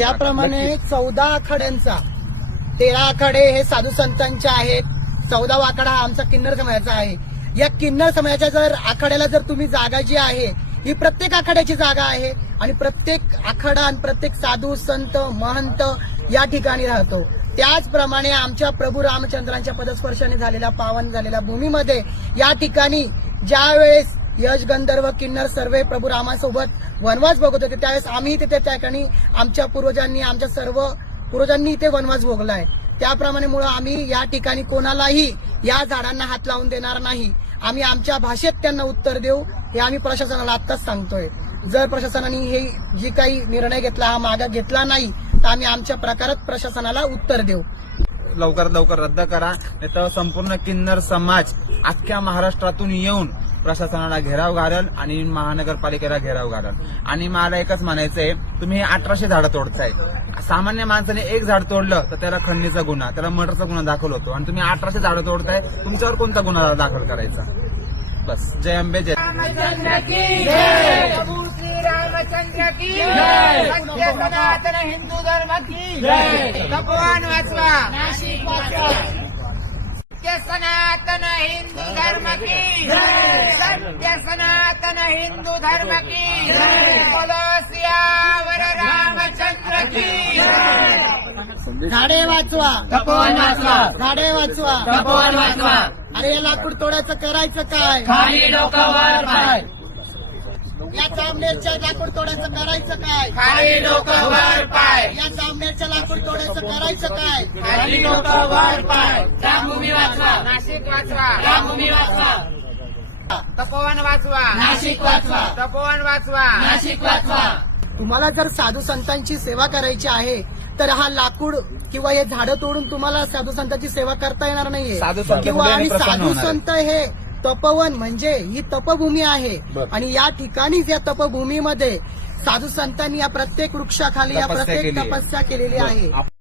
त्याप्रमाणे 14 आखाड्यांचा 13 आखाडे हे साधू संतांचे आहेत, 14वा आखाडा हा आमचा किन्नर समाजाचा आहे. या किन्नर समाजाच्या जर आखाड्याला जर तुम्ही जागा जी आहे ही प्रत्येक आखाड्याची जागा आहे आणि प्रत्येक आखाडा आणि प्रत्येक साधू संत महंत या ठिकाणी राहतो. त्याचप्रमाणे आमच्या प्रभू रामचंद्रांच्या पदस्पर्शाने झालेल्या पावन झालेल्या भूमीमध्ये या ठिकाणी ज्या वेळेस यश गंधर्व किन्नर सर्व प्रभू रामासोबत वनवास बघत होते त्यावेळेस आम्ही तिथे त्या ठिकाणी आमच्या पूर्वजांनी आमच्या सर्व पूर्वजांनी इथे वनवास भोगलाय. त्याप्रमाणे मुळे आम्ही या ठिकाणी कोणालाही या झाडांना हात लावून देणार नाही. आम्ही आमच्या भाषेत त्यांना उत्तर देऊ हे आम्ही प्रशासनाला आत्ताच सांगतोय. जर प्रशासनाने हे जी काही निर्णय घेतला हा मागे घेतला नाही तर आम्ही आमच्या प्रकारात प्रशासनाला उत्तर देऊ. लवकरात लवकर रद्द करा, नाही तर संपूर्ण किन्नर समाज अख्ख्या महाराष्ट्रातून येऊन प्रशासनाला घेराव घालेल आणि महानगरपालिकेला घेराव घालेल. आणि मला एकच म्हणायचंय, तुम्ही 1800 झाडं तोडताय. सामान्य माणसाने एक झाड तोडलं तर त्याला खंडणीचा गुन्हा, त्याला मर्डरचा गुन्हा दाखल होतो आणि तुम्ही 1800 झाडं तोडताय, तुमच्यावर कोणता गुन्हा दाखल करायचा? बस. जय अंबे. जय रामचंद्र की जय. प्रभू श्री रामचंद्र की जय. सत्य सनातन हिंदू धर्म की जय. तपोवन वाचवा, नाशिक वाचवा. सत्य सनातन हिंदू धर्म की जय. सत्य सनातन हिंदू धर्म की जय. बोलो सियावर रामचंद्र की जय. झाडे वाचवा, तपोवन वाचवा, झाडे वाचवा, तपोवन वाचवा. अरे या लाकूड तोडायचं करायचं काय? खाली डोकं वर पाय, या जामनेरच्या लाकूड तोडायचं करायचं काय? खाली डोकं वर पाय, या जामनेरच्या लाकूड तोडायचं करायचं काय? खाली डोकं वर पाय. रामभूमी वाचवा, नाशिक वाचवा. रामभूमी वाचवा, तपोवन वाचवा, नाशिक वाचवा. तपोवन वाचवा, नाशिक वाचवा. तुम्हाला जर साधू संतांची सेवा करायची आहे तर हा लाकूड किंवा हे झाडं तोडून तुम्हाला साधू संतांची सेवा करता येणार नाहीये. साधू संत किंवा आणि प्रसन्न साधू होणार आहे. संत हे तपोवन म्हणजे ही तपभूमी आहे आणि या ठिकाणीच या तपभूमीमध्ये साधू संतांनी या प्रत्येक वृक्षाखाली या तपस्या प्रत्येक केली आहे. तपस्या केलेली आहे.